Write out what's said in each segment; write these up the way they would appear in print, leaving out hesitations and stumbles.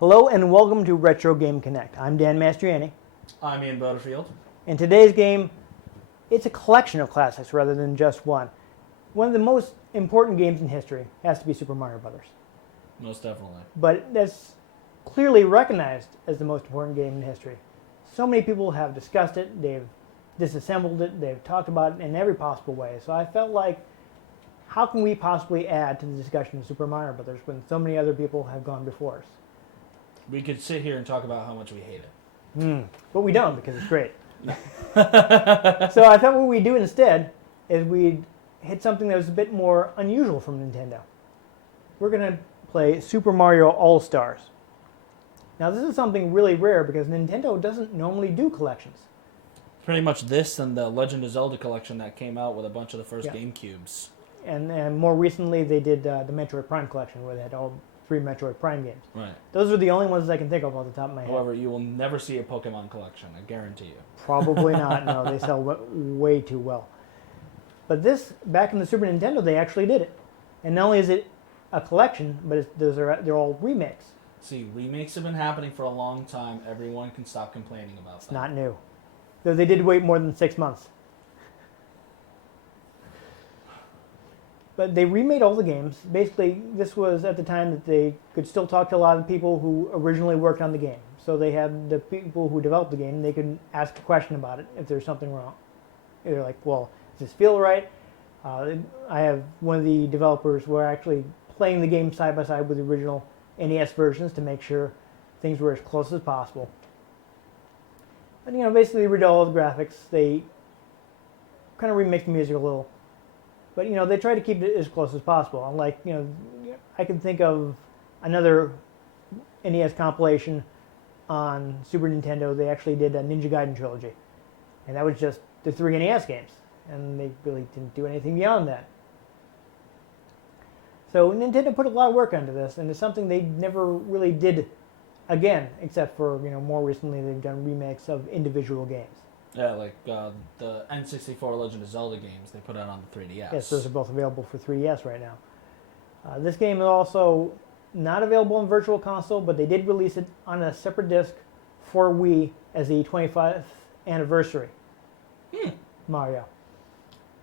Hello and welcome to Retro Game Connect. I'm Dan Mastriani. I'm Ian Butterfield. In today's game, it's a collection of classics rather than just one. One of the most important games in history has to be Super Mario Brothers. Most definitely. But that's clearly recognized as the most important game in history. So many people have discussed it, they've disassembled it, they've talked about it in every possible way. So I felt like, how can we possibly add to the discussion of Super Mario Brothers when so many other people have gone before us? We could sit here and talk about how much we hate it. But we don't, because it's great. So I thought what we'd do instead is we'd hit something that was a bit more unusual from Nintendo. We're going to play Super Mario All-Stars. Now this is something really rare because Nintendo doesn't normally do collections. Pretty much this and the Legend of Zelda collection that came out with a bunch of the first Yeah. GameCubes. And more recently they did the Metroid Prime collection where they had all 3 Metroid Prime games. Right. Those are the only ones I can think of off the top of my head. However, you will never see a Pokemon collection, I guarantee you. Probably not. No, they sell way too well. But this, back in the Super Nintendo, they actually did it. And not only is it a collection, but they're all remakes. See, remakes have been happening for a long time. Everyone can stop complaining about It's that. not new. Though they did wait more than 6 months. But they remade all the games. Basically, this was at the time that they could still talk to a lot of people who originally worked on the game. So they had the people who developed the game, they could ask a question about it if there's something wrong. They're like, well, does this feel right? I have one of the developers were actually playing the game side by side with the original NES versions to make sure things were as close as possible. But, basically they redid all the graphics. They kind of remixed the music a little. But, they try to keep it as close as possible. Unlike, I can think of another NES compilation on Super Nintendo. They actually did a Ninja Gaiden trilogy. And that was just the 3 NES games. And they really didn't do anything beyond that. So Nintendo put a lot of work into this, and it's something they never really did again, except for, more recently they've done remakes of individual games. Yeah, like the N64 Legend of Zelda games they put out on the 3DS. Yes, those are both available for 3DS right now. This game is also not available on Virtual Console, but they did release it on a separate disc for Wii as the 25th anniversary. Mario.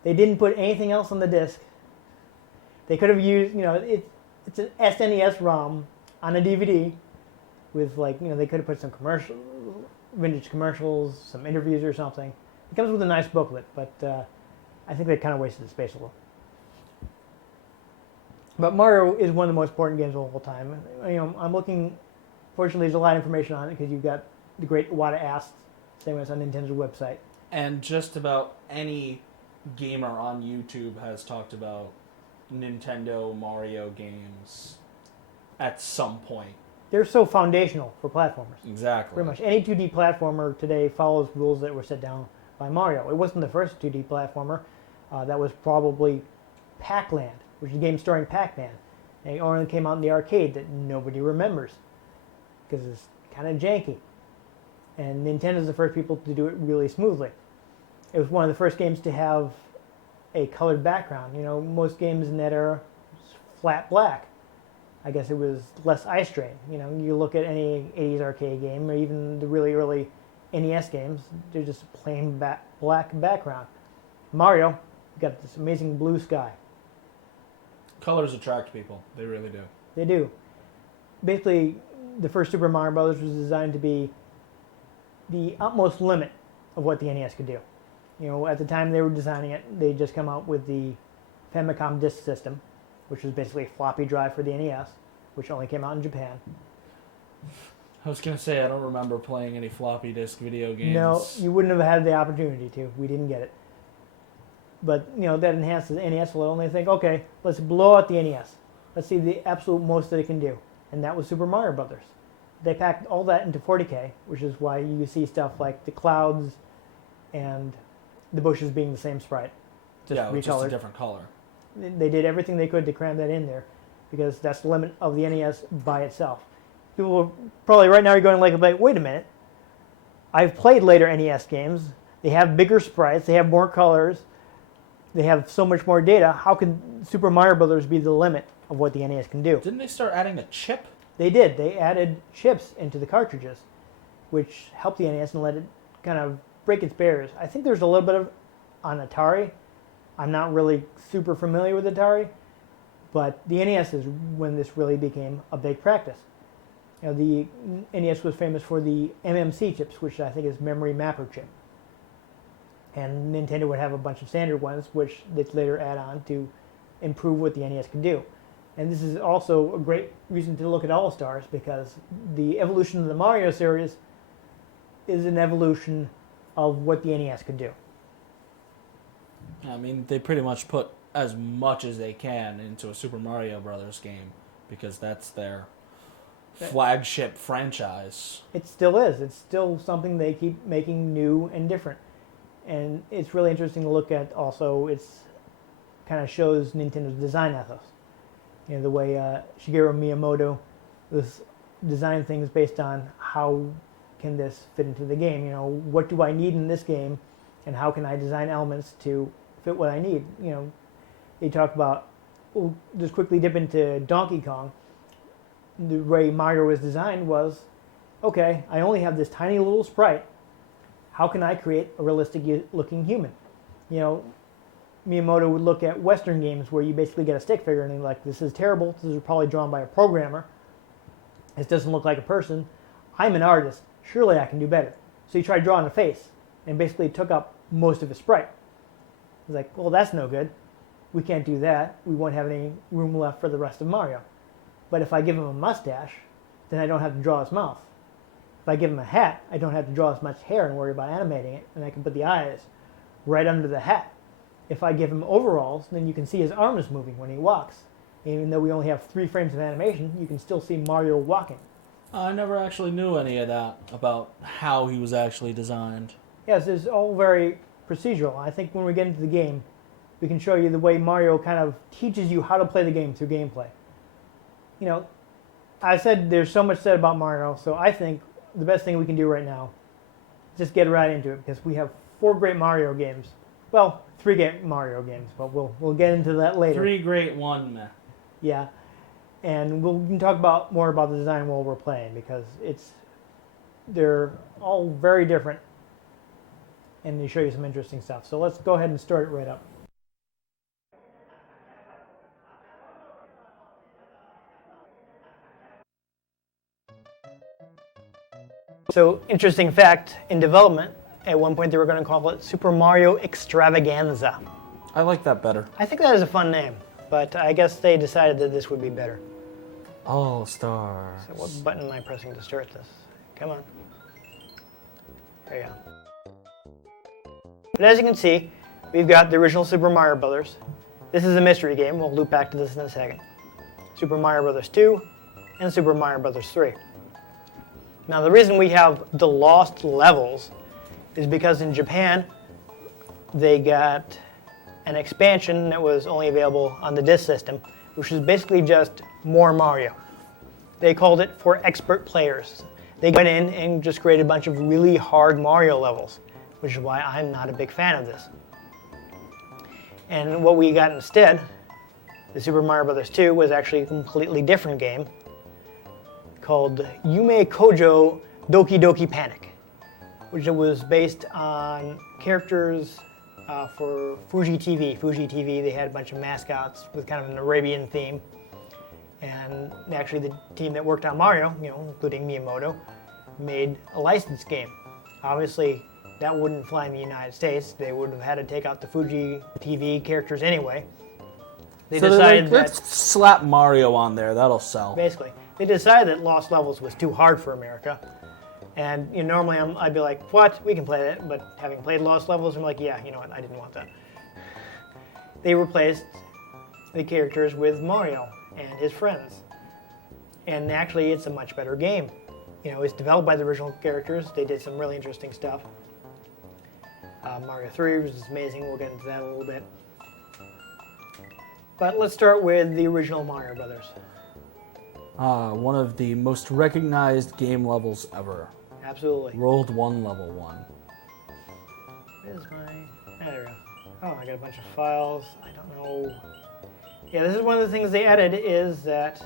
They didn't put anything else on the disc. They could have used, it's an SNES ROM on a DVD with, they could have put some vintage commercials, some interviews or something. It comes with a nice booklet, but I think they kind of wasted the space a little. But Mario is one of the most important games of all time. I'm looking, fortunately there's a lot of information on it because you've got the great Iwata Asks, same as on Nintendo's website. And just about any gamer on YouTube has talked about Nintendo Mario games at some point. They're so foundational for platformers. Exactly. Pretty much any 2D platformer today follows rules that were set down by Mario. It wasn't the first 2D platformer. That was probably Pac-Land, which is a game starring Pac-Man. And it only came out in the arcade that nobody remembers because it's kind of janky. And Nintendo's the first people to do it really smoothly. It was one of the first games to have a colored background. Most games in that era was flat black. I guess it was less eye strain. You look at any 80s arcade game or even the really early NES games, they're just plain black background. Mario, you got this amazing blue sky. Colors attract people. They really do. They do. Basically, the first Super Mario Brothers was designed to be the utmost limit of what the NES could do. At the time they were designing it, they had just come out with the Famicom Disk System, which was basically a floppy drive for the NES, which only came out in Japan. I was going to say, I don't remember playing any floppy disk video games. No, you wouldn't have had the opportunity to. We didn't get it. But, that enhances the NES a little, and they think, okay, let's blow out the NES. Let's see the absolute most that it can do. And that was Super Mario Brothers. They packed all that into 40K, which is why you see stuff like the clouds and the bushes being the same sprite. Just a different color. They did everything they could to cram that in there because that's the limit of the NES by itself. People will probably right now are going like, wait a minute. I've played later NES games. They have bigger sprites. They have more colors. they have so much more data. How can Super Mario Brothers be the limit of what the NES can do? Didn't they start adding a chip? They did. They added chips into the cartridges, which helped the NES and let it kind of break its barriers. I think there's a little bit of on Atari. I'm not really super familiar with Atari, but the NES is when this really became a big practice. You know, the NES was famous for the MMC chips, which I think is memory mapper chip. And Nintendo would have a bunch of standard ones, which they later add on to improve what the NES can do. And this is also a great reason to look at All-Stars, because the evolution of the Mario series is an evolution of what the NES could do. I mean, they pretty much put as much as they can into a Super Mario Brothers game because that's their flagship franchise. It still is. It's still something they keep making new and different. And it's really interesting to look at also. It's kind of shows Nintendo's design ethos. You know, the way Shigeru Miyamoto was designing things based on how can this fit into the game. You know, what do I need in this game, and how can I design elements to fit what I need? You know, they talk about. We'll just quickly dip into Donkey Kong. The way Mario was designed was, okay, I only have this tiny little sprite. How can I create a realistic-looking human? You know, Miyamoto would look at Western games where you basically get a stick figure and you're like, this is terrible. This is probably drawn by a programmer. This doesn't look like a person. I'm an artist. Surely I can do better. So he tried drawing a face and basically took up most of his sprite. He's like, well, that's no good. We can't do that. We won't have any room left for the rest of Mario. But if I give him a mustache, then I don't have to draw his mouth. If I give him a hat, I don't have to draw as much hair and worry about animating it, and I can put the eyes right under the hat. If I give him overalls, then you can see his arms moving when he walks. Even though we only have 3 frames of animation, you can still see Mario walking. I never actually knew any of that about how he was actually designed. Yes, it's all very procedural. I think when we get into the game, we can show you the way Mario kind of teaches you how to play the game through gameplay. You know, I said there's so much said about Mario, so I think the best thing we can do right now is just get right into it, because we have 4 great Mario games. Well, 3 great Mario games, but we'll get into that later. 3 great, 1 meh. Yeah, and we can talk more about the design while we're playing, because they're all very different, and they show you some interesting stuff. So let's go ahead and start it right up. So, interesting fact, in development, at one point they were going to call it Super Mario Extravaganza. I like that better. I think that is a fun name, but I guess they decided that this would be better. All Stars. So what button am I pressing to start this? Come on. There you go. But as you can see, we've got the original Super Mario Brothers. This is a mystery game. We'll loop back to this in a second. Super Mario Brothers 2 and Super Mario Brothers 3. Now the reason we have the lost levels is because in Japan they got an expansion that was only available on the disc system, which is basically just more Mario. They called it for expert players. They went in and just created a bunch of really hard Mario levels, which is why I'm not a big fan of this. And what we got instead, the Super Mario Bros. 2, was actually a completely different game called Yume Kojo Doki Doki Panic, which was based on characters for Fuji TV. Fuji TV, they had a bunch of mascots with kind of an Arabian theme. And actually the team that worked on Mario, including Miyamoto, made a licensed game. Obviously, that wouldn't fly in the United States. They would have had to take out the Fuji TV characters anyway. They decided let's slap Mario on there. That'll sell. Basically, they decided that Lost Levels was too hard for America. And normally I'd be like, what? We can play that. But having played Lost Levels, I'm like, yeah, you know what? I didn't want that. They replaced the characters with Mario and his friends. And actually, it's a much better game. It's developed by the original characters. They did some really interesting stuff. Mario 3 was amazing. We'll get into that a little bit. But let's start with the original Mario Brothers. One of the most recognized game levels ever. Absolutely. World 1, Level 1. Where's my... There we go. Oh, I got a bunch of files. I don't know. Yeah, this is one of the things they added is that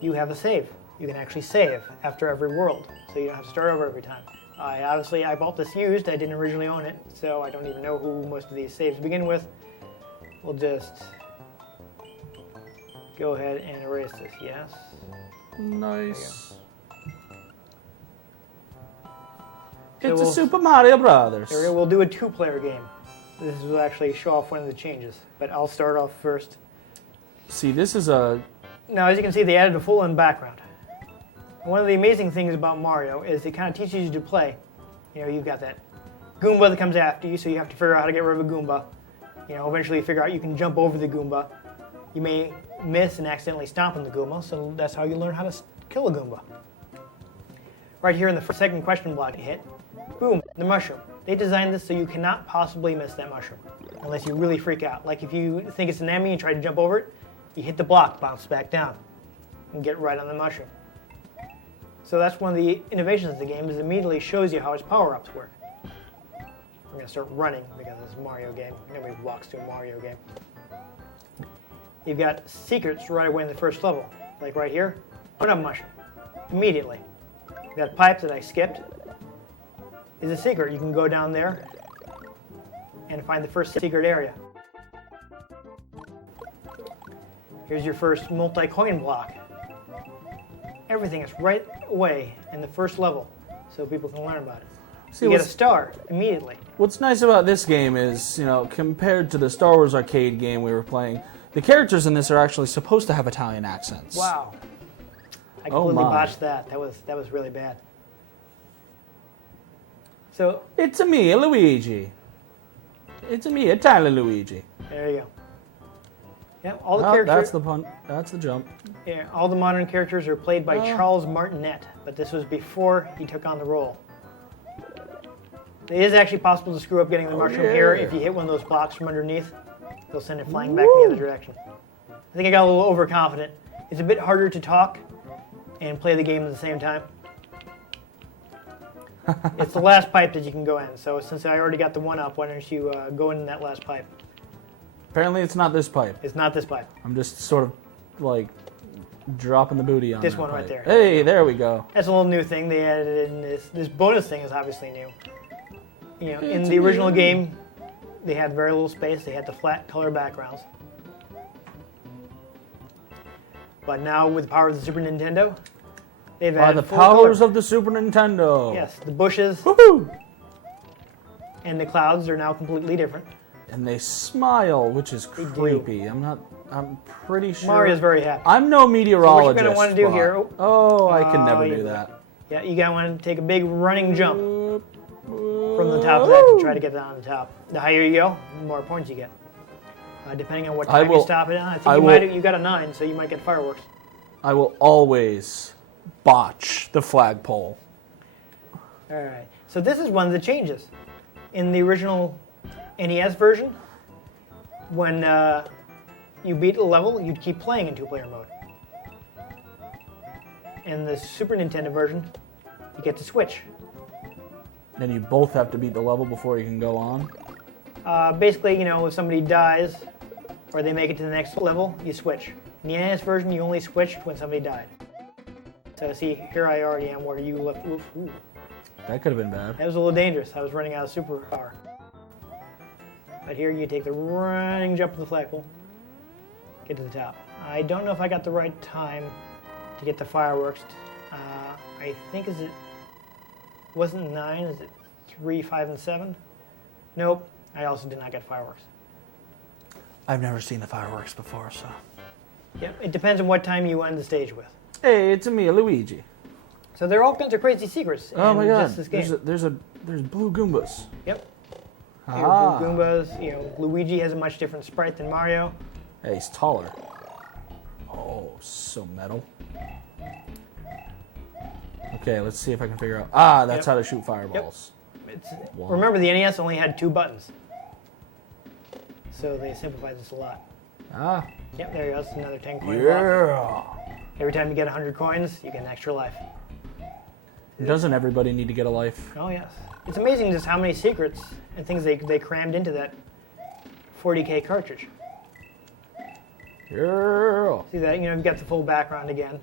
you have a save. You can actually save after every world, so you don't have to start over every time. I bought this used. I didn't originally own it, so I don't even know who most of these saves begin with. We'll just go ahead and erase this. Yes. Nice. So It's a Super Mario Brothers. There we go. We'll do a 2-player game. This will actually show off one of the changes, but I'll start off first. See, this is a... Now, as you can see, they added a full-on background. One of the amazing things about Mario is it kind of teaches you to play. You know, you've got that Goomba that comes after you, so you have to figure out how to get rid of a Goomba. You know, eventually you figure out you can jump over the Goomba. You may miss and accidentally stomp on the Goomba, so that's how you learn how to kill a Goomba. Right here in the second question block you hit, boom, the mushroom. They designed this so you cannot possibly miss that mushroom, unless you really freak out. Like if you think it's an enemy and try to jump over it, you hit the block, bounce back down, and get right on the mushroom. So that's one of the innovations of the game, is it immediately shows you how its power-ups work. We're going to start running because it's a Mario game. Nobody walks to a Mario game. You've got secrets right away in the first level. Like right here, put up mushroom. Immediately. That pipe that I skipped is a secret. You can go down there and find the first secret area. Here's your first multi-coin block. Everything is right away in the first level, so people can learn about it. See, you get a star immediately. What's nice about this game is, you know, compared to the Star Wars arcade game we were playing, the characters in this are actually supposed to have Italian accents. Wow. I completely botched that. That was really bad. So It's a me, Luigi. It's a me, Italian Luigi. there you go. Yeah, all the Oh, characters. that's the pun. That's the jump. Yeah, all the modern characters are played by Charles Martinet, but this was before he took on the role. It is actually possible to screw up getting the mushroom here if you hit one of those blocks from underneath. They'll send it flying back in the other direction. I think I got a little overconfident. It's a bit harder to talk and play the game at the same time. It's the last pipe that you can go in, so since I already got the one up, why don't you go in that last pipe? Apparently it's not this pipe. It's not this pipe. I'm just sort of, like, dropping the booty on This that one right pipe. there. Hey, there we go. That's a little new thing they added in this. This bonus thing is obviously new. You know, in the original game, they had very little space. They had the flat color backgrounds. But now, with the power of the Super Nintendo, they've By added the full powers color. of the Super Nintendo. Yes, the bushes Woohoo! and the clouds are now completely different. And they smile, which is do. creepy. I'm pretty sure. Mario's very happy. I'm no meteorologist. gonna wanna do but- here- Oh, I can never you- do that. Yeah, you gotta want to take a big running jump from the top of that to try to get down to the top. The higher you go, the more points you get. Depending on what time you stop it on. I think you got a 9, so you might get fireworks. I will always botch the flagpole. All right. So this is one of the changes. In the original NES version, when you beat a level, you'd keep playing in 2-player mode. In the Super Nintendo version, you get to switch. Then you both have to beat the level before you can go on. Basically, you know, if somebody dies or they make it to the next level, you switch. In the NES version, you only switched when somebody died. So see, here I already am where you left. Ooh. That could have been bad. That was a little dangerous. I was running out of superpower. But here you take the running jump of the flagpole, get to the top. I don't know if I got the right time to get the fireworks. I think wasn't 9, is it 3, 5, and 7? Nope, I also did not get fireworks. I've never seen the fireworks before, so. Yeah, it depends on what time you end the stage with. Hey, it's me, Luigi. So there are all kinds of crazy secrets Oh in my god, just this game. there's blue Goombas. Yep. Ah. Blue Goombas, you know, Luigi has a much different sprite than Mario. Hey, he's taller. Oh, so metal. Okay, let's see if I can figure out. Ah, that's how to shoot fireballs. Wow. Remember, the NES only had 2 buttons. So they simplified this a lot. Ah. Yep, there you go. That's another 10 coin block. Yeah. Every time you get 100 coins, you get an extra life. Doesn't everybody need to get a life? Oh, yes. It's amazing just how many secrets and things they crammed into that 40K cartridge. Yeah. See that? You've got the full background again.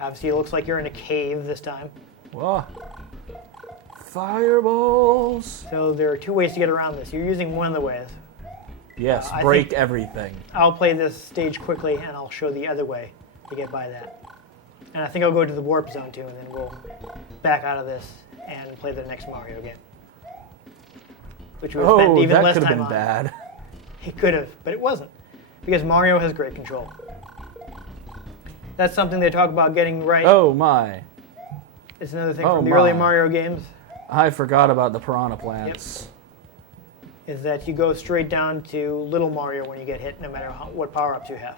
Obviously, it looks like you're in a cave this time. Whoa. Fireballs. So there are two ways to get around this. You're using one of the ways. Yes, I break think- everything. I'll play this stage quickly, and I'll show the other way to get by that. And I think I'll go to the warp zone too, and then we'll back out of this and play the next Mario game. Which would have spent Oh, even that less could have time been on. bad. It could have, but it wasn't. Because Mario has great control. That's something they talk about getting right. Oh my. It's another thing Oh, from the early my. Mario games, I forgot about the piranha plants. is that you go straight down to little Mario when you get hit, no matter what power-ups you have.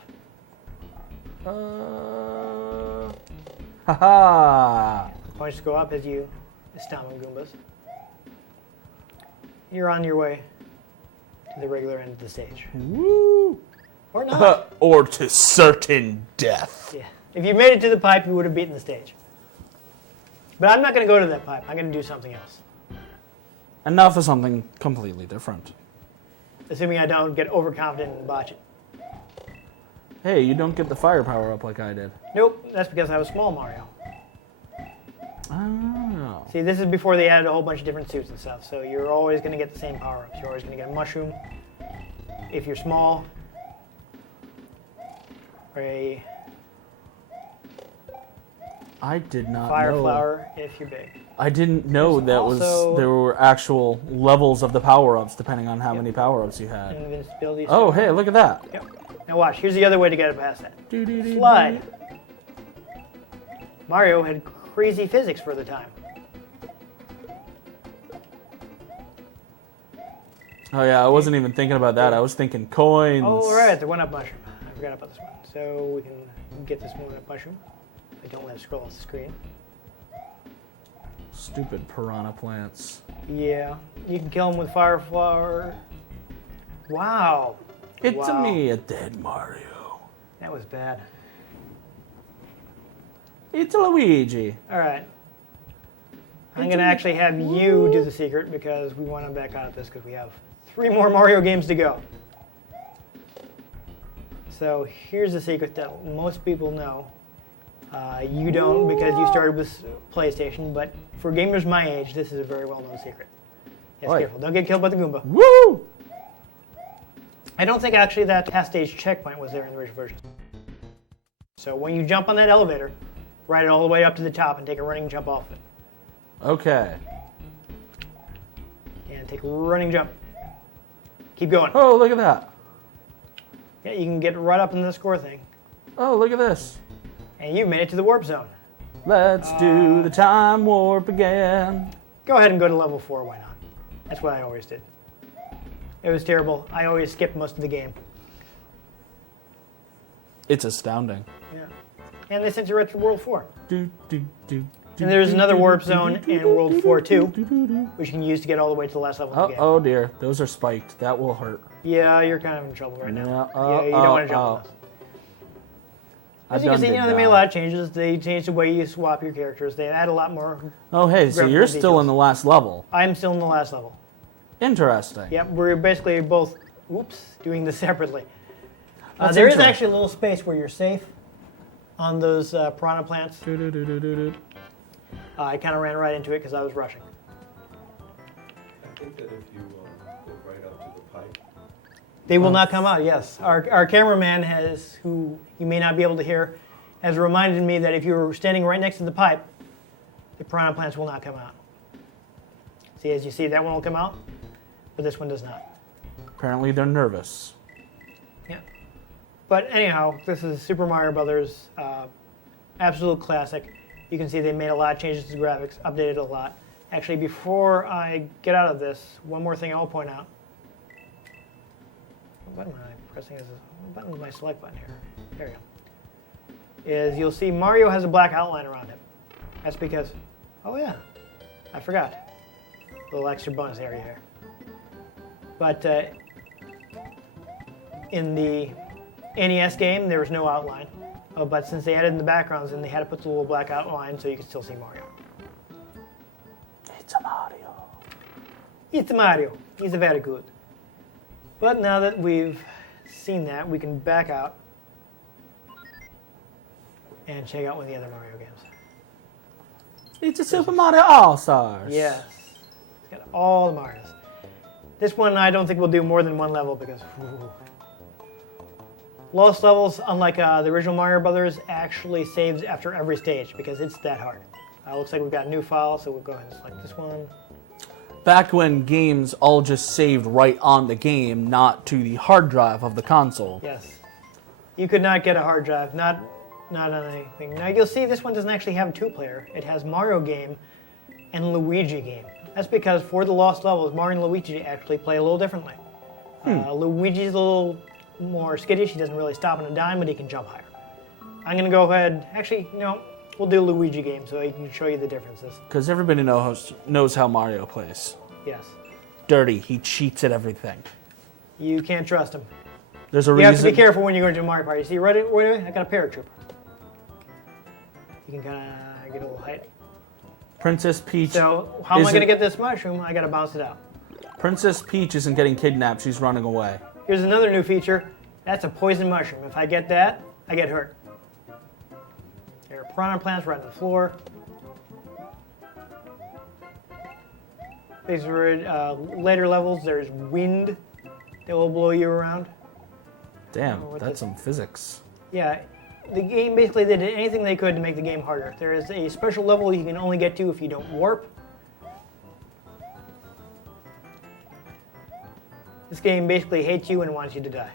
Haha. Points go up as you stomp on Goombas. You're on your way to the regular end of the stage. Woo. Or not. Or to certain death. Yeah. If you made it to the pipe, you would have beaten the stage. But I'm not going to go to that pipe. I'm going to do something else. And now for something completely different. Assuming I don't get overconfident and botch it. Hey, you don't get the firepower up like I did. Nope, that's because I was small Mario. Oh. See, this is before they added a whole bunch of different suits and stuff, so you're always going to get the same power-ups. You're always going to get a mushroom if you're small, or a I did not fire know. flower if you're big. I didn't know There's that also- there were actual levels of the power-ups depending on how many power-ups you had. Invincibility. Oh, stuff. hey, look at that. Yep. Now watch, here's the other way to get it past that. Doo-doo-doo-doo. Slide. Mario had crazy physics for the time. Oh yeah, I wasn't even thinking about that. I was thinking coins. Oh, right, the one-up mushroom. I forgot about this one. So we can get this one-up mushroom. I don't let it scroll off the screen. Stupid piranha plants. Yeah, you can kill him with fire flower. Wow. It's Wow. me, a dead Mario. That was bad. It's Luigi. All right. I'm going to actually have you do the secret because we want to back out of this because we have 3 more Mario games to go. So here's the secret that most people know. You don't because you started with PlayStation, but for gamers my age, this is a very well-known secret. Yes, Oi. careful. Don't get killed by the Goomba. Woo! I don't think actually that half-stage checkpoint was there in the original version. So when you jump on that elevator, ride it all the way up to the top and take a running jump off it. Okay. And take a running jump. Keep going. Oh, look at that. Yeah, you can get right up in the score thing. Oh, look at this. And you've made it to the warp zone. Let's do the time warp again. Go ahead and go to level 4, why not? That's what I always did. It was terrible. I always skipped most of the game. It's astounding. Yeah. And they sent you right to World 4. Do, do, do, And there's another warp zone in World 4 too, which you can use to get all the way to the last level of the game. Oh dear, those are spiked. That will hurt. Yeah, you're kind of in trouble right now. Yeah, You don't want to jump on those. As you can see, they made a lot of changes. They changed the way you swap your characters. They add a lot more. Oh, hey, so graphical you're still details. in the last level. I'm still in the last level. Interesting. Yep, we're basically both, doing this separately. That's There is interesting. actually a little space where you're safe on those piranha plants. Do-do-do-do-do-do. I kind of ran right into it because I was rushing. I think that if you go right up to the pipe, They will not come out, yes. Our cameraman has, who you may not be able to hear, has reminded me that if you're standing right next to the pipe, the piranha plants will not come out. See, as you see, that one will come out, but this one does not. Apparently they're nervous. Yeah. But anyhow, this is Super Mario Brothers, absolute classic. You can see they made a lot of changes to the graphics, updated a lot. Actually, before I get out of this, one more thing I'll point out. What button am I pressing? What button is my select button here? There we go. Is you'll see Mario has a black outline around him. That's because, oh yeah, I forgot. A little extra bonus area here. But in the NES game, there was no outline. But since they added in the backgrounds, then they had to put the little black outline so you could still see Mario. It's Mario. He's very good. But now that we've seen that, we can back out and check out one of the other Mario games. It's a Super Mario All-Stars. Yes. It's got all the Marios. This one I don't think we'll do more than one level because Lost Levels, unlike the original Mario Brothers, actually saves after every stage because it's that hard. Looks like we've got a new file, so we'll go ahead and select this one. Back when games all just saved right on the game, not to the hard drive of the console. Yes. You could not get a hard drive, not on anything. Now you'll see this one doesn't actually have a two-player. It has Mario game and Luigi game. That's because for the Lost Levels, Mario and Luigi actually play a little differently. Luigi's a little more skittish. He doesn't really stop on a dime, but he can jump higher. I'm going to go ahead. Actually, no, we'll do Luigi game so I can show you the differences. Because everybody knows how Mario plays. Yes. Dirty. He cheats at everything. You can't trust him. There's a You reason. have to be careful when you go into a Mario Party. See, right away, I got a paratrooper. You can kind of get a little height. Princess Peach. So how am I going to get this mushroom? I got to bounce it out. Princess Peach isn't getting kidnapped. She's running away. Here's another new feature. That's a poison mushroom. If I get that, I get hurt. There are piranha plants right on the floor. These are later levels. There's wind that will blow you around. Damn, that's some physics. Yeah, the game basically they did anything they could to make the game harder. There is a special level you can only get to if you don't warp. This game basically hates you and wants you to die.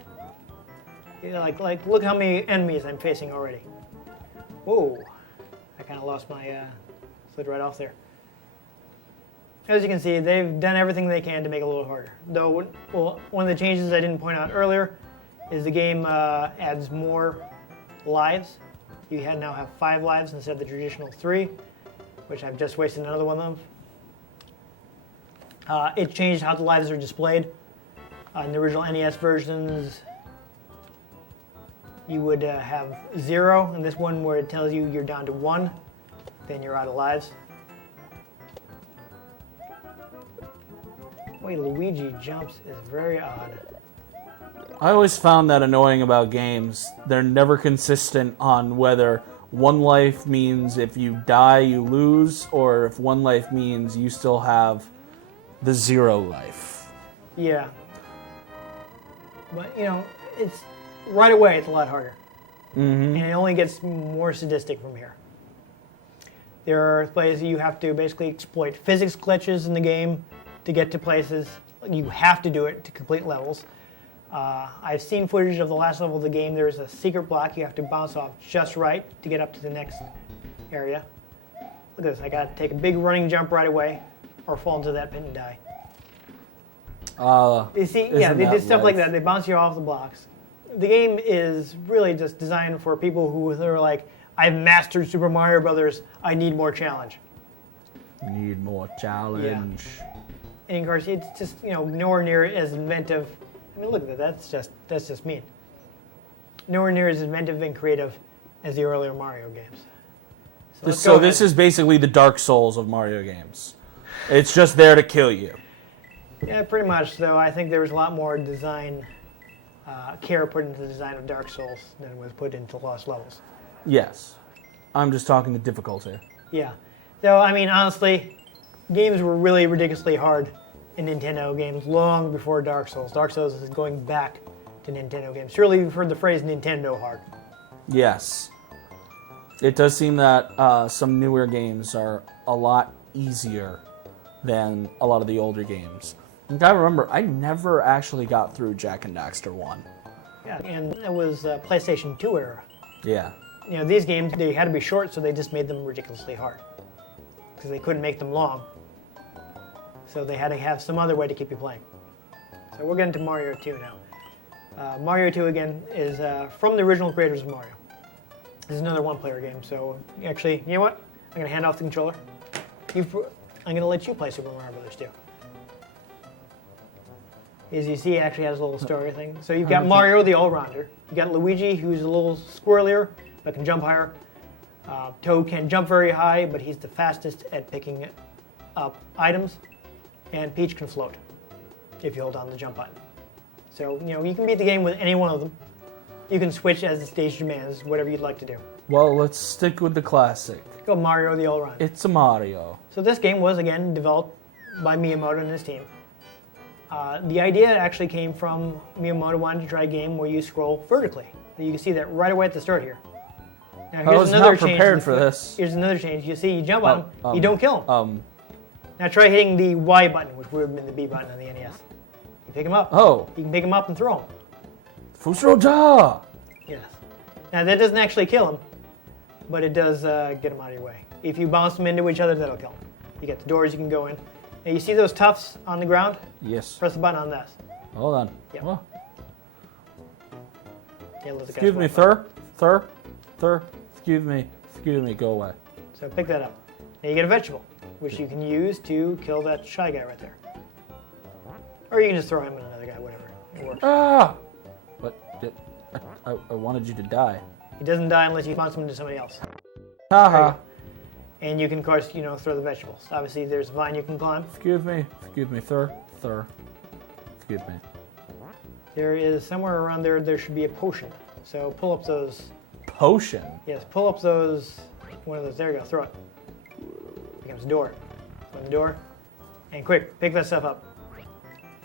Like look how many enemies I'm facing already. Whoa, I kind of lost my, slid right off there. As you can see, they've done everything they can to make it a little harder. Though, well, one of the changes I didn't point out earlier is the game adds more lives. You now have 5 lives instead of the traditional 3, which I've just wasted another one of. It changed how the lives are displayed. In the original NES versions, you would have 0, and this one where it tells you you're down to 1, then you're out of lives. The way Luigi jumps is very odd. I always found that annoying about games. They're never consistent on whether 1 life means if you die you lose, or if 1 life means you still have the 0 life. Yeah. But, it's right away it's a lot harder. Mm-hmm. And it only gets more sadistic from here. There are places you have to basically exploit physics glitches in the game to get to places. You have to do it to complete levels. I've seen footage of the last level of the game. There's a secret block you have to bounce off just right to get up to the next area. Look at this. I got to take a big running jump right away or fall into that pit and die. You see, yeah, they did stuff like that. They bounce you off the blocks. The game is really just designed for people who are like, I've mastered Super Mario Brothers. I need more challenge. Need more challenge. Yeah. And of course, it's just nowhere near as inventive. I mean, look at that. That's just mean. Nowhere near as inventive and creative as the earlier Mario games. So this is basically the Dark Souls of Mario games. It's just there to kill you. Yeah, pretty much. Though I think there was a lot more design care put into the design of Dark Souls than was put into Lost Levels. Yes. I'm just talking the difficulty. Yeah. Though, I mean, honestly, games were really ridiculously hard in Nintendo games long before Dark Souls. Dark Souls is going back to Nintendo games. Surely you've heard the phrase Nintendo hard. Yes. It does seem that some newer games are a lot easier than a lot of the older games. And I remember, I never actually got through Jak and Daxter 1. Yeah, and it was PlayStation 2 era. Yeah. These games, they had to be short, so they just made them ridiculously hard. Because they couldn't make them long. So they had to have some other way to keep you playing. So we're getting to Mario 2 now. Mario 2, again, is from the original creators of Mario. This is another one-player game, so actually, you know what? I'm going to hand off the controller. I'm going to let you play Super Mario Brothers 2. As you see, it actually has a little story thing. So you've got Mario, the all-rounder. You've got Luigi, who's a little squirrelier, but can jump higher. Toad can't jump very high, but he's the fastest at picking up items. and Peach can float if you hold down the jump button. So, you can beat the game with any one of them. You can switch as the stage demands, whatever you'd like to do. Well, let's stick with the classic. Go Mario the all-around. It's a Mario. So this game was, again, developed by Miyamoto and his team. The idea actually came from Miyamoto wanting to try a game where you scroll vertically. You can see that right away at the start here. Now, I was not prepared for this. Here's another change. You see, you jump on him, you don't kill him. Now try hitting the Y button, which would have been the B button on the NES. You pick him up. Oh. You can pick him up and throw him. Fusroja! Yes. Now that doesn't actually kill him, but it does get him out of your way. If you bounce them into each other, that'll kill him. You get the doors you can go in. Now you see those tufts on the ground? Yes. Press the button on this. Hold on. Yep. Oh. Yeah, let the guy Excuse me, swap. Thur. Excuse me, go away. So pick that up. Now you get a vegetable, which you can use to kill that shy guy right there. Or you can just throw him at another guy, whatever. It works. Ah! But I wanted you to die. He doesn't die unless you bounce him into somebody else. Haha. And you can, of course, throw the vegetables. Obviously, there's a vine you can climb. Excuse me, Thur. Excuse me. There is somewhere around there should be a potion. So pull up those. Potion? Yes, pull up those. One of those. There you go. Throw it. Becomes a door. Open the door. And quick, pick that stuff up.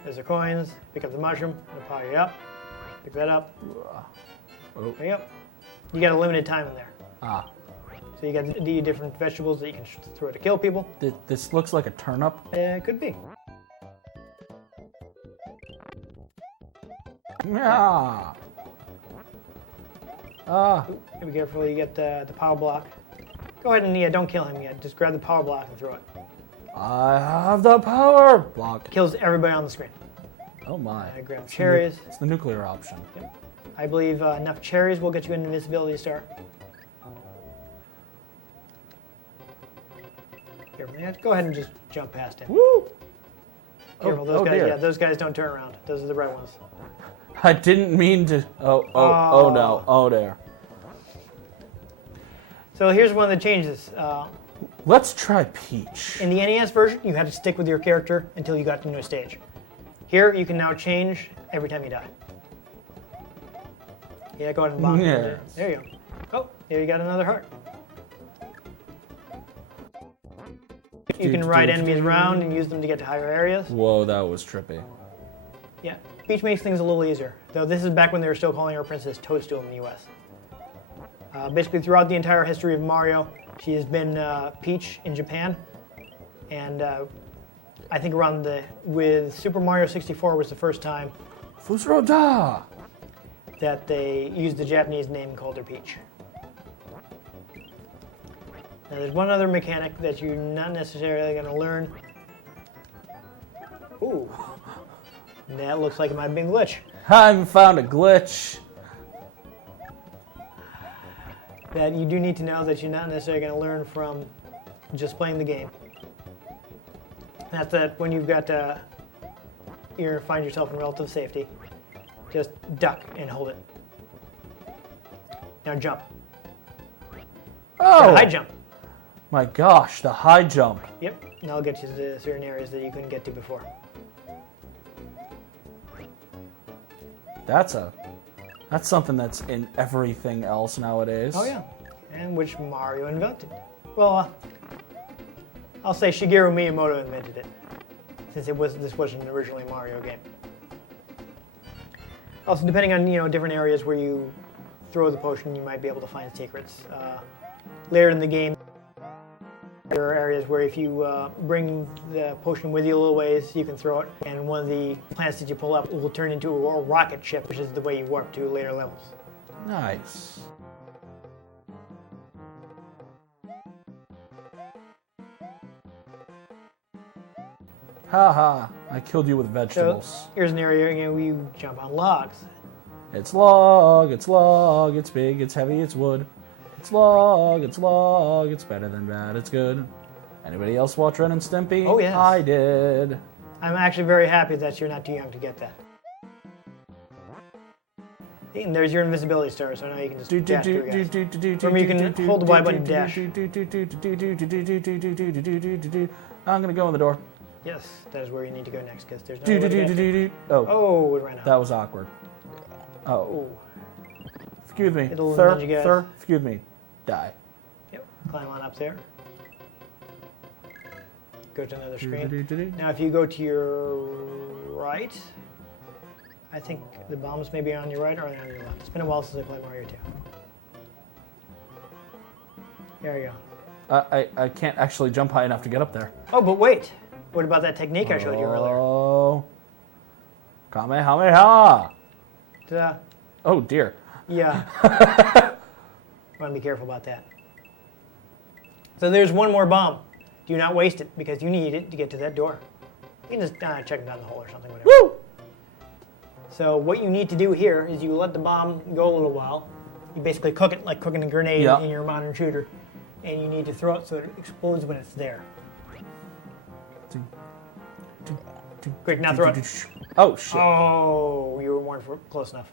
There's the coins. Pick up the mushroom. It'll power you up. Pick that up. Oh. There you go. You got a limited time in there. Ah. So you got the different vegetables that you can throw to kill people. This looks like a turnip. It could be. Yeah. Ah. Be careful, you get the power block. Go ahead and don't kill him yet. Just grab the power block and throw it. I have the power block. Kills everybody on the screen. Oh my. I grab cherries. It's the nuclear option. Yep. I believe enough cherries will get you an invisibility star. Careful, go ahead and just jump past him. Woo! Careful, those guys. Yeah, those guys don't turn around. Those are the red ones. I didn't mean to. Oh no. Oh there. So here's one of the changes. Let's try Peach. In the NES version, you had to stick with your character until you got to a new stage. Here, you can now change every time you die. Yeah, go ahead and bomb. Yes. There you go. Oh, there you got another heart. You can ride enemies around and use them to get to higher areas. Whoa, that was trippy. Yeah, Peach makes things a little easier. Though this is back when they were still calling her Princess Toadstool in the US. Basically, throughout the entire history of Mario, she has been Peach in Japan. And I think with Super Mario 64 was the first time Fusroda! that they used the Japanese name and called her Peach. Now there's one other mechanic that you're not necessarily going to learn. Ooh. That looks like it might have been a glitch. I found a glitch. That you do need to know that you're not necessarily going to learn from just playing the game. That's that when you've got you're going to find yourself in relative safety. Just duck and hold it. Now jump. Oh! High jump. My gosh, the high jump. Yep, and that'll get you to certain areas that you couldn't get to before. That's something that's in everything else nowadays. Oh yeah, and which Mario invented. Well, I'll say Shigeru Miyamoto invented it, since this wasn't originally a Mario game. Also, depending on different areas where you throw the potion, you might be able to find secrets. Later in the game, there are areas where if you bring the potion with you a little ways, you can throw it, and one of the plants that you pull up will turn into a rocket ship, which is the way you warp to later levels. Nice. Haha, I killed you with vegetables. So here's an area where you jump on logs. It's log, it's big, it's heavy, it's wood. It's log, it's better than bad, it's good. Anybody else watch Ren and Stimpy? Oh, yes. I did. I'm actually very happy that you're not too young to get that. And there's your invisibility star, so now you can just dash through guys. Remember, you can hold the Y button to dash. I'm gonna go in the door. Yes, that is where you need to go next, because there's no Do way do to do get do there. do do. Oh, Oh, it ran out. that was awkward. Oh, Oh. excuse me, It'll sir. nudge you guys. Sir, excuse me. Die. Yep, climb on up there. Go to another Do, screen. do, do, do. Now, if you go to your right, I think the bombs may be on your right or on your left. It's been a while since I played Mario 2. There you go. I can't actually jump high enough to get up there. Oh, but wait. What about that technique I showed you earlier? Oh. Kamehameha. Ta-da. Oh, dear. Yeah. Want to be careful about that. So there's one more bomb. Do not waste it, because you need it to get to that door. You can just check it down the hole or something, whatever. Woo! So what you need to do here is you let the bomb go a little while. You basically cook it like cooking a grenade Yeah. in your modern shooter. And you need to throw it so it explodes when it's there. Quick, now throw it. Oh, shit. Oh, you were close enough.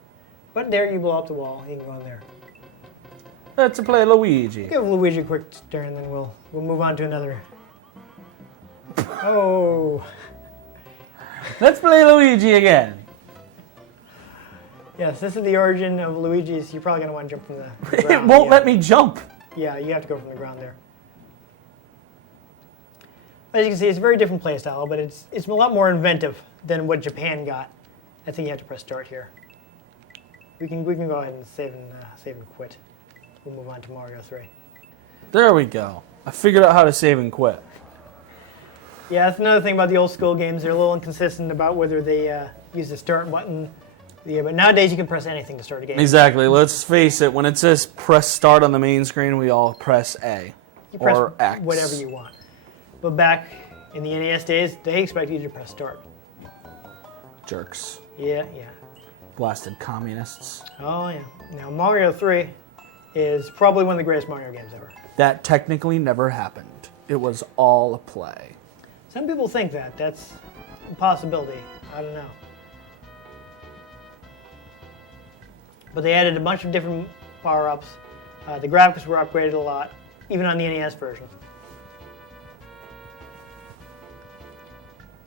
But there, you blow up the wall. You can go in there. Let's play Luigi. Give Luigi a quick turn, then we'll move on to another. Oh. Let's play Luigi again. Yes, this is the origin of Luigi's. You're probably going to want to jump from the It ground. won't Yeah. let me jump. Yeah, you have to go from the ground there. As you can see, it's a very different playstyle, but it's a lot more inventive than what Japan got. I think you have to press start here. We can go ahead and save and quit. We'll move on to Mario 3. There we go. I figured out how to save and quit. Yeah, that's another thing about the old school games. They're a little inconsistent about whether they use the start button. Yeah, but nowadays you can press anything to start a game. Exactly. Let's face it. When it says press start on the main screen, we all press A You press or X. whatever you want. But back in the NES days, they expect you to press start. Jerks. Yeah. Blasted communists. Oh, yeah. Now, Mario 3 is probably one of the greatest Mario games ever. That technically never happened. It was all a play. Some people think that. That's a possibility. I don't know. But they added a bunch of different power-ups. The graphics were upgraded a lot, even on the NES version.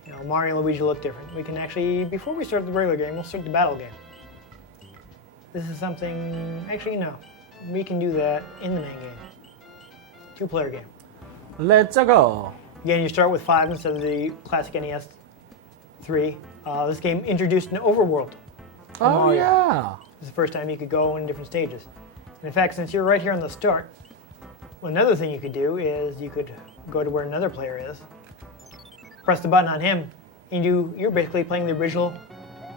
You know, Mario and Luigi look different. We can actually, before we start the regular game, we'll start the battle game. This is something, actually no, we can do that in the main game. 2-player game. Let's go. Again, you start with 5 instead of the classic NES 3. This game introduced an overworld. Oh, Mario. yeah. This is the first time you could go in different stages. And in fact, since you're right here on the start, another thing you could do is you could go to where another player is, press the button on him, and you're basically playing the original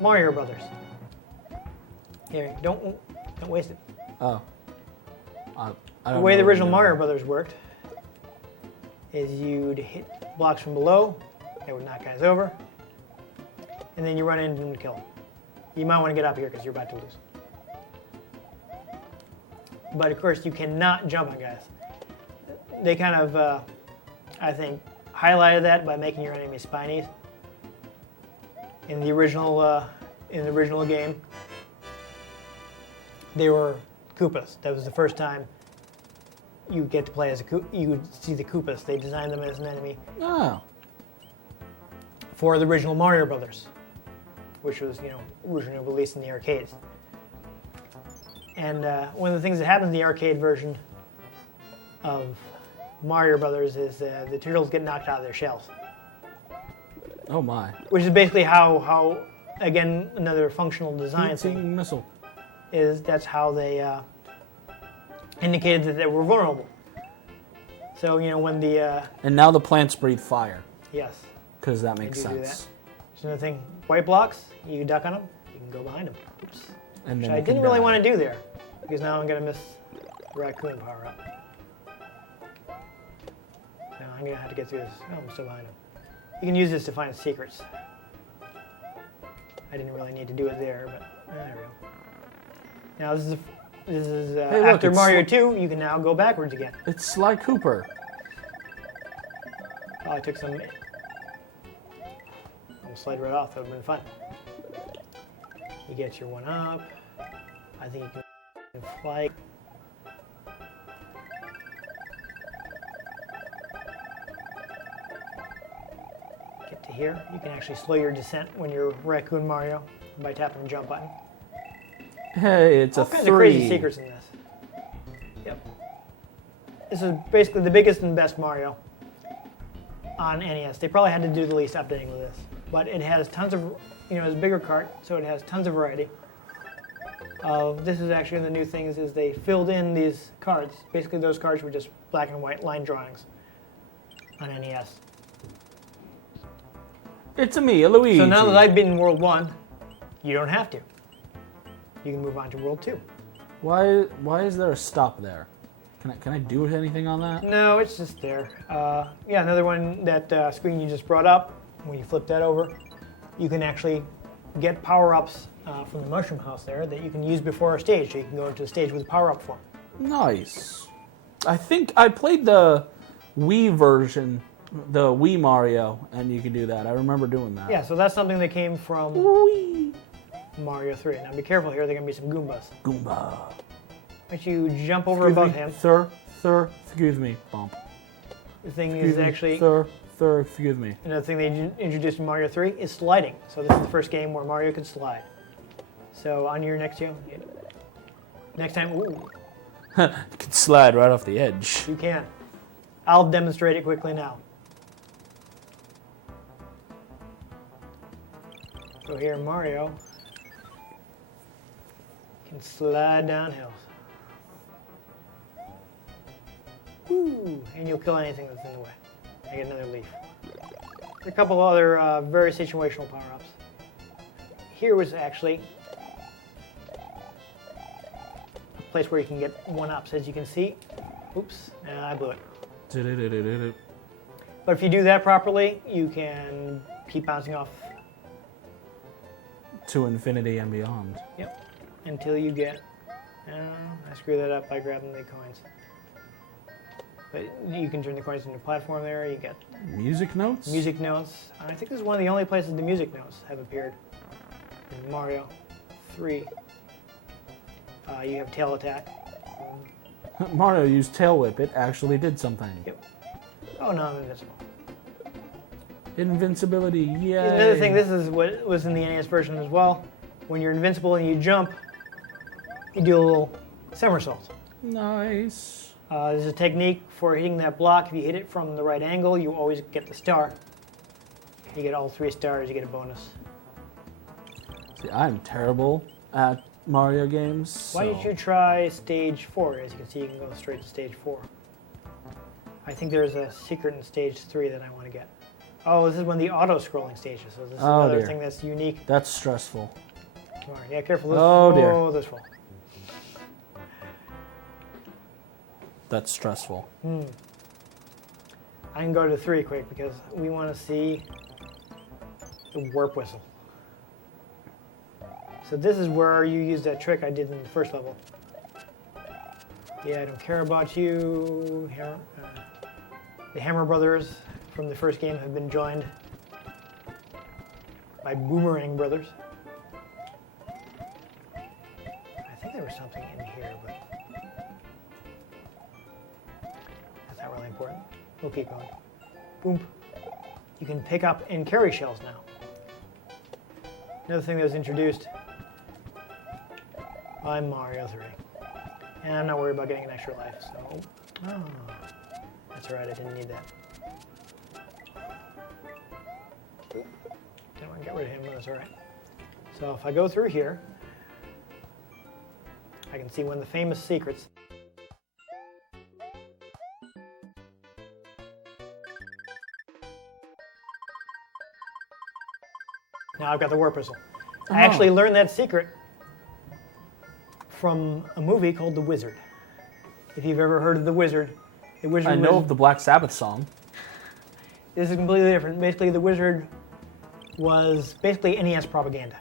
Mario Brothers. Here, don't waste it. Oh. The way the original Mario Brothers worked is you'd hit blocks from below, that would knock guys over, and then you run into them to kill them. You might want to get up here because you're about to lose. But of course, you cannot jump on guys. They kind of, I think, highlighted that by making your enemies spinies. In the original game, they were Koopas. That was the first time you get to play as you would see the Koopas. They designed them as an enemy Oh. for the original Mario Brothers, which was, originally released in the arcades. And one of the things that happens in the arcade version of Mario Brothers is the turtles get knocked out of their shells. Oh, my. Which is basically how again, another functional design thing, Heat-seeking missile. is that's how they indicated that they were vulnerable. So, when the, And now the plants breathe fire, yes, because that makes do sense. that. There's another thing, white blocks, you can duck on them, you can go behind them. Oops. And Which then I you can didn't really die. want to do there, because now I'm going to miss the raccoon power up. Now I'm going to have to get through this. Oh, I'm still behind him. You can use this to find secrets. I didn't really need to do it there, but there we go. Now this is Hey, look, after it's Mario 2, you can now go backwards again. It's Sly Cooper. Oh, I took some... I'll slide right off, that would have been fun. You get your one up. I think you can fly. here. You can actually slow your descent when you're Raccoon Mario by tapping the jump button. Hey, it's All a kinds 3. of crazy secrets in this. Yep. This is basically the biggest and best Mario on NES. They probably had to do the least updating with this, but it has tons of, it's a bigger cart, so it has tons of variety. This is actually the new things is they filled in these cards. Basically, those cards were just black and white line drawings on NES. It's a me, a Luigi. So now that I've been in World 1, you don't have to. You can move on to World 2. Why is there a stop there? Can I do anything on that? No, it's just there. Yeah, another one, that screen you just brought up, when you flip that over, you can actually get power-ups from the Mushroom House there that you can use before a stage, so you can go into a stage with a power-up form. Nice. I think I played the Wii version, the Wii Mario, and you can do that. I remember doing that. Yeah, so that's something that came from Wii. Mario 3. Now be careful here, there are going to be some Goombas. Goomba. Once you jump over above him, Sir, excuse me. Bump. the thing Excuse is me. actually... Sir, excuse me. Another thing they introduced in Mario 3 is sliding. So this is the first game where Mario could slide. So on your next time, ooh, You can slide right off the edge. you can. I'll demonstrate it quickly now. So here Mario can slide down hills. Woo! And you'll kill anything that's in the way. I get another leaf. A couple other very situational power-ups. Here was actually a place where you can get one-ups. As you can see, oops, I blew it. But if you do that properly, you can keep bouncing off. To infinity and beyond. Yep, until you get. I screwed that up by grabbing the coins. But you can turn the coins into a platform there. You get Music notes? music notes. I think this is one of the only places the music notes have appeared. In Mario 3. You have tail attack. Mario used tail whip. It actually did something. Yep. Oh no, I'm invincible. Invincibility, yay. Another thing, this is what was in the NES version as well. When you're invincible and you jump, you do a little somersault. Nice. There's a technique for hitting that block. If you hit it from the right angle, you always get the star. You get all 3 stars, you get a bonus. See, I'm terrible at Mario games. Why don't you try stage 4? As you can see, you can go straight to stage 4. I think there's a secret in stage 3 that I want to get. Oh, this is one of the auto-scrolling stages, so this is another dear. thing that's unique. That's stressful. Come on, yeah, careful. This, Oh, dear. Oh, this one. That's stressful. I can go to 3 quick because we want to see the warp whistle. So this is where you use that trick I did in the first level. Yeah, I don't care about you. The Hammer Brothers from the first game have been joined by Boomerang Brothers. I think there was something in here, but that's not really important. We'll keep going. Boom. You can pick up and carry shells now. Another thing that was introduced by Mario 3. And I'm not worried about getting an extra life, so... Oh, that's right, I didn't need that. Didn't want to get rid of him, but that's alright. So if I go through here, I can see one of the famous secrets. Now I've got the warp whistle. I actually learned that secret from a movie called The Wizard. If you've ever heard of The Wizard I know of the Black Sabbath song. This is completely different. Basically, The Wizard was basically NES propaganda.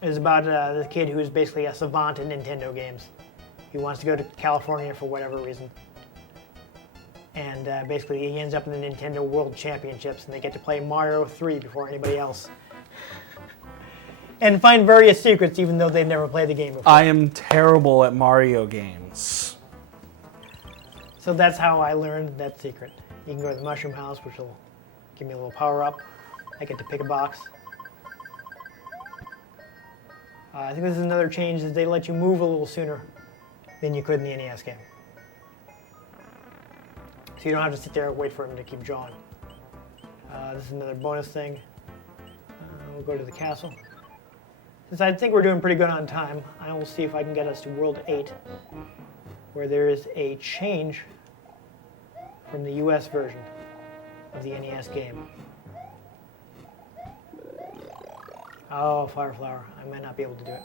It was about the kid who is basically a savant in Nintendo games. He wants to go to California for whatever reason. And basically he ends up in the Nintendo World Championships and they get to play Mario 3 before anybody else. And find various secrets even though they've never played the game before. I am terrible at Mario games. So that's how I learned that secret. You can go to the mushroom house, which will give me a little power up. I get to pick a box. I think this is another change, is they let you move a little sooner than you could in the NES game. So you don't have to sit there and wait for him to keep drawing. This is another bonus thing. We'll go to the castle. Since I think we're doing pretty good on time, I will see if I can get us to World 8, where there is a change from the US version of the NES game. Oh, Fire Flower. I might not be able to do it.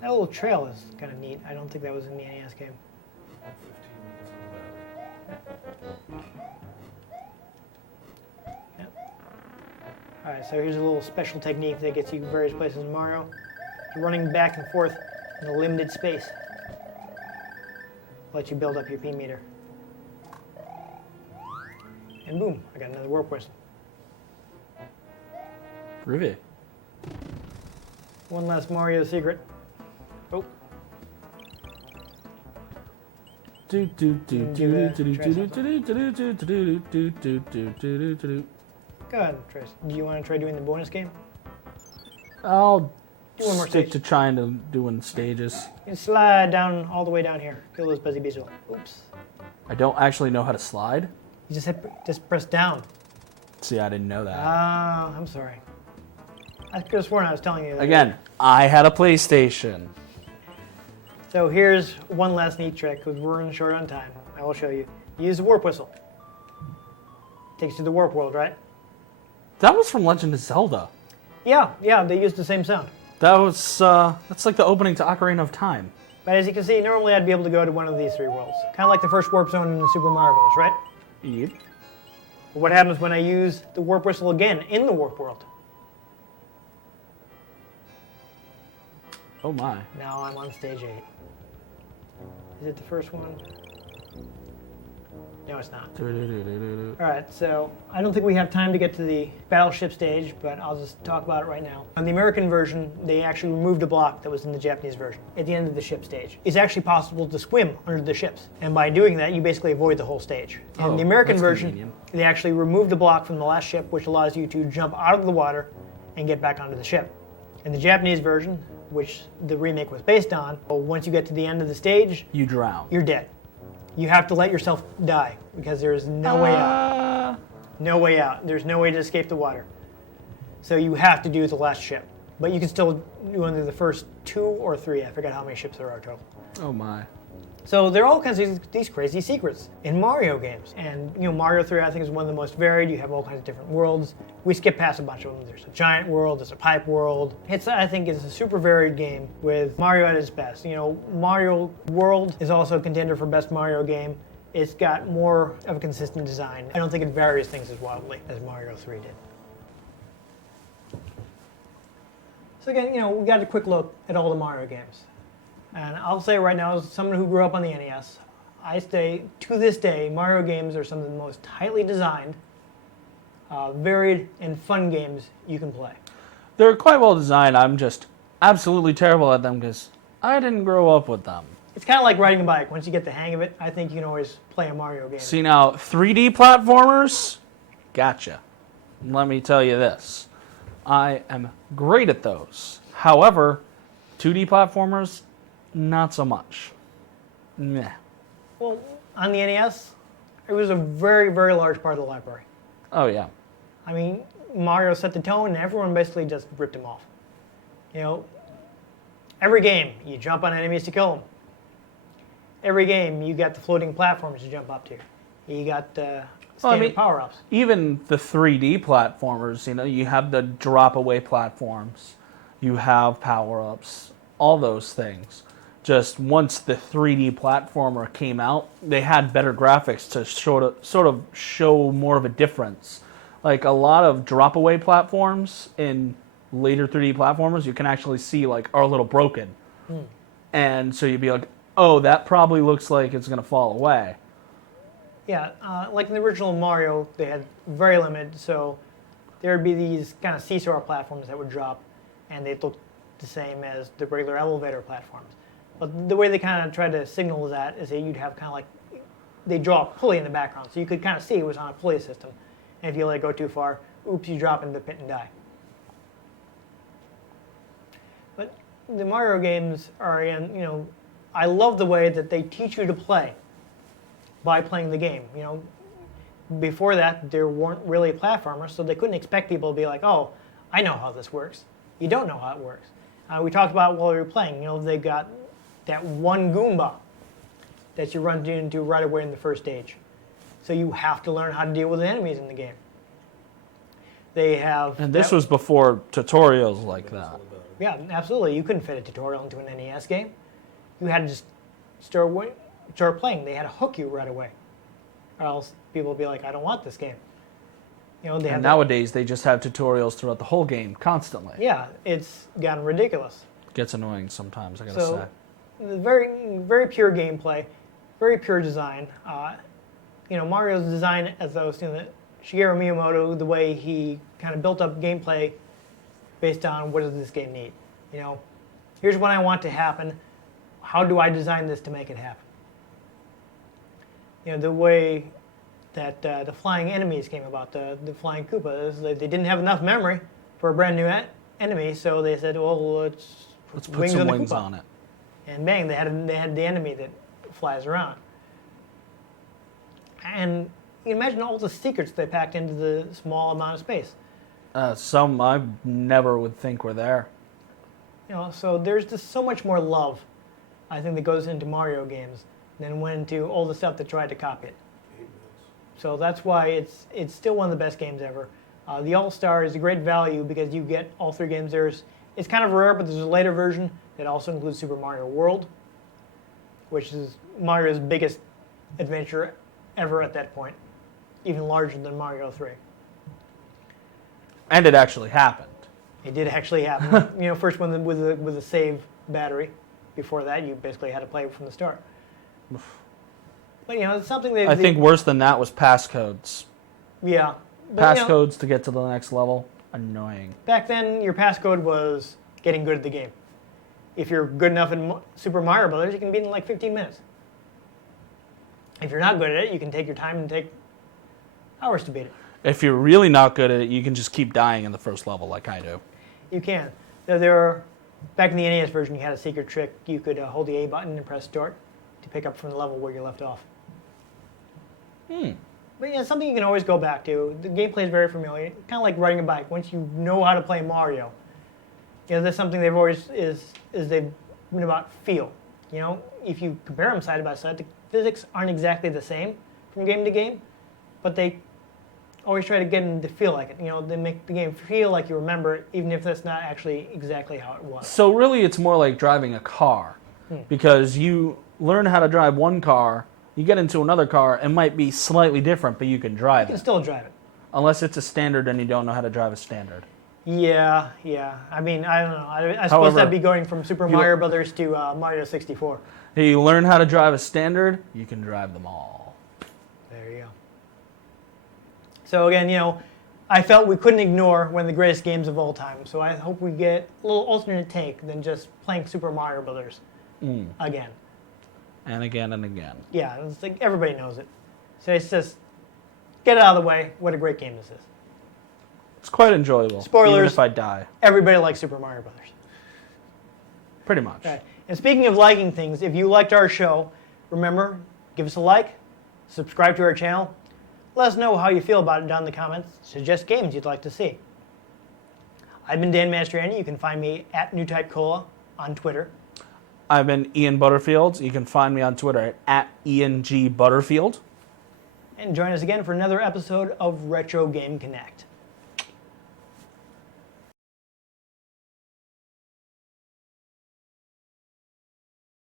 That little trail is kind of neat. I don't think that was in the NES game. 15 minutes on the battery. Alright, so here's a little special technique that gets you various places in Mario. Running back and forth in a limited space. Let you build up your P meter. And boom, I got another warp whistle. Groovy. One last Mario secret. Oh. Do do do Give do it do a do try do do do do do do do do do. Go ahead, Trace. Do you want to try doing the bonus game? I'll Do one more stick stage. to trying to doing stages. You can slide down all the way down here. Kill those Buzzy Beezel. Oops. I don't actually know how to slide. You just press down. See, I didn't know that. Ah, I'm sorry. I could have sworn I was telling you that. Again, I had a PlayStation. So here's one last neat trick, because we're running short on time. I will show you. Use the warp whistle. Takes you to the warp world, right? That was from Legend of Zelda. Yeah, they used the same sound. That was that's like the opening to Ocarina of Time. But as you can see, normally I'd be able to go to one of these three worlds. Kind of like the first warp zone in Super Mario Bros., right? Yep. But what happens when I use the warp whistle again in the warp world? Oh my. Now I'm on stage 8. Is it the first one? No, it's not. Alright, so I don't think we have time to get to the battleship stage, but I'll just talk about it right now. On the American version, they actually removed a block that was in the Japanese version at the end of the ship stage. It's actually possible to swim under the ships, and by doing that, you basically avoid the whole stage. In Oh, the American that's version, convenient. they actually removed a block from the last ship, which allows you to jump out of the water and get back onto the ship. In the Japanese version, which the remake was based on, once you get to the end of the stage, You drown. you're dead. You have to let yourself die because there is no way out. No way out. There's no way to escape the water. So you have to do the last ship. But you can still do under the first 2 or 3. I forget how many ships there are total. Oh my. So there are all kinds of these crazy secrets in Mario games. And Mario 3 I think is one of the most varied. You have all kinds of different worlds. We skip past a bunch of them. There's a giant world, there's a pipe world. I think it's a super varied game with Mario at its best. Mario World is also a contender for best Mario game. It's got more of a consistent design. I don't think it varies things as wildly as Mario 3 did. So again, we got a quick look at all the Mario games. And I'll say right now, as someone who grew up on the NES, to this day, Mario games are some of the most tightly designed, varied, and fun games you can play. They're quite well designed. I'm just absolutely terrible at them because I didn't grow up with them. It's kind of like riding a bike. Once you get the hang of it, I think you can always play a Mario game. See now, 3D platformers? Gotcha. Let me tell you this. I am great at those. However, 2D platformers, not so much. Meh. Well, on the NES, it was a very, very large part of the library. Oh yeah. I mean, Mario set the tone, and everyone basically just ripped him off. Every game, you jump on enemies to kill them. Every game, you got the floating platforms to jump up to. You got standard power-ups. Even the 3D platformers, you have the drop-away platforms. You have power-ups. All those things. Just once the 3D platformer came out, they had better graphics to sort of show more of a difference. Like a lot of drop-away platforms in later 3D platformers, you can actually see are a little broken. And so you'd be like, oh, that probably looks like it's going to fall away. Yeah, like in the original Mario, they had very limited, so there would be these kind of seesaw platforms that would drop, and they'd look the same as the regular elevator platforms. But the way they kind of tried to signal that is that you'd have kind of like they draw a pulley in the background, so you could kind of see it was on a pulley system. And if you let it go too far, oops, you drop into the pit and die. But the Mario games are, I love the way that they teach you to play by playing the game. Before that, there weren't really platformers, so they couldn't expect people to be like, oh, I know how this works. You don't know how it works. We talked about while we were playing, they got that one Goomba that you run into right away in the first stage. So you have to learn how to deal with the enemies in the game. They have... And this was before tutorials like that. Yeah, absolutely. You couldn't fit a tutorial into an NES game. You had to just start playing. They had to hook you right away. Or else people would be like, I don't want this game. And nowadays, they just have tutorials throughout the whole game, constantly. Yeah, it's gotten ridiculous. Gets annoying sometimes, I gotta say. Very, very pure gameplay, very pure design. Mario's design as those, Shigeru Miyamoto, the way he kind of built up gameplay based on what does this game need. Here's what I want to happen. How do I design this to make it happen? The way that the flying enemies came about, the flying Koopas, they didn't have enough memory for a brand new enemy, so they said, well, let's put some wings on it. And bang, they had the enemy that flies around. And you can imagine all the secrets they packed into the small amount of space. Some I never would think were there. So there's just so much more love, I think, that goes into Mario games than went into all the stuff that tried to copy it. So that's why it's still one of the best games ever. The All-Star is a great value because you get all three games. It's kind of rare, but there's a later version that also includes Super Mario World, which is Mario's biggest adventure ever at that point, even larger than Mario 3. And it actually happened. It did actually happen. First one with a save battery. Before that, you basically had to play it from the start. But it's something I think worse than that was passcodes. Yeah. Passcodes to get to the next level, annoying. Back then, your passcode was getting good at the game. If you're good enough in Super Mario Brothers, you can beat it in like 15 minutes. If you're not good at it, you can take your time and take hours to beat it. If you're really not good at it, you can just keep dying in the first level like I do. You can. Back in the NES version, you had a secret trick. You could hold the A button and press start to pick up from the level where you left off. But it's something you can always go back to. The gameplay is very familiar. Kind of like riding a bike. Once you know how to play Mario, that's something they've always they've been about feel. If you compare them side by side, the physics aren't exactly the same from game to game, but they always try to get them to feel like it. They make the game feel like you remember it, even if that's not actually exactly how it was. So really, it's more like driving a car, because you learn how to drive one car, you get into another car, it might be slightly different, but you can drive it. You can still drive it. Unless it's a standard and you don't know how to drive a standard. Yeah. I mean, I don't know. I suppose that'd be going from Super Mario Brothers to Mario 64. You learn how to drive a standard, you can drive them all. There you go. So again, I felt we couldn't ignore one of the greatest games of all time. So I hope we get a little alternate take than just playing Super Mario Brothers again. And again and again. Yeah, it's like everybody knows it. So it's just, get it out of the way. What a great game this is. It's quite enjoyable. Spoilers. Even if I die. Everybody likes Super Mario Brothers. Pretty much. Right. And speaking of liking things, if you liked our show, remember, give us a like, subscribe to our channel, let us know how you feel about it down in the comments, suggest games you'd like to see. I've been Dan Mastriani. You can find me at NewTypeCola on Twitter. I've been Ian Butterfield. You can find me on Twitter at IanG Butterfield. And join us again for another episode of Retro Game Connect.